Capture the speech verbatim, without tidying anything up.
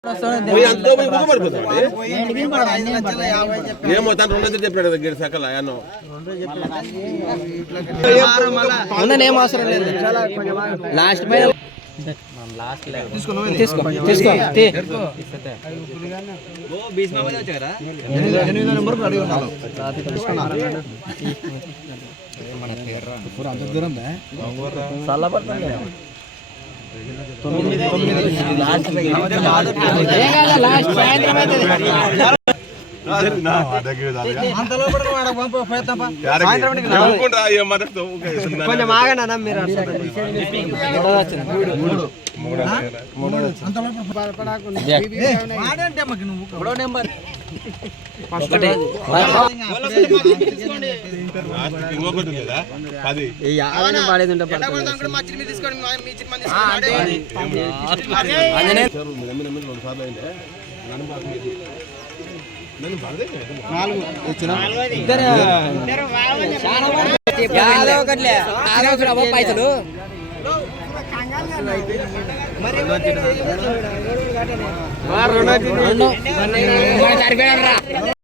ఏమో తను రెండు వందలు చెప్పాడు కదా సకల ఏం అవసరం లేదు లాస్ట్ మీద తీసుకో తీసుకో కొంచెం ఆగనా మీరు ఇంకొకటి లేదా పది పైసలు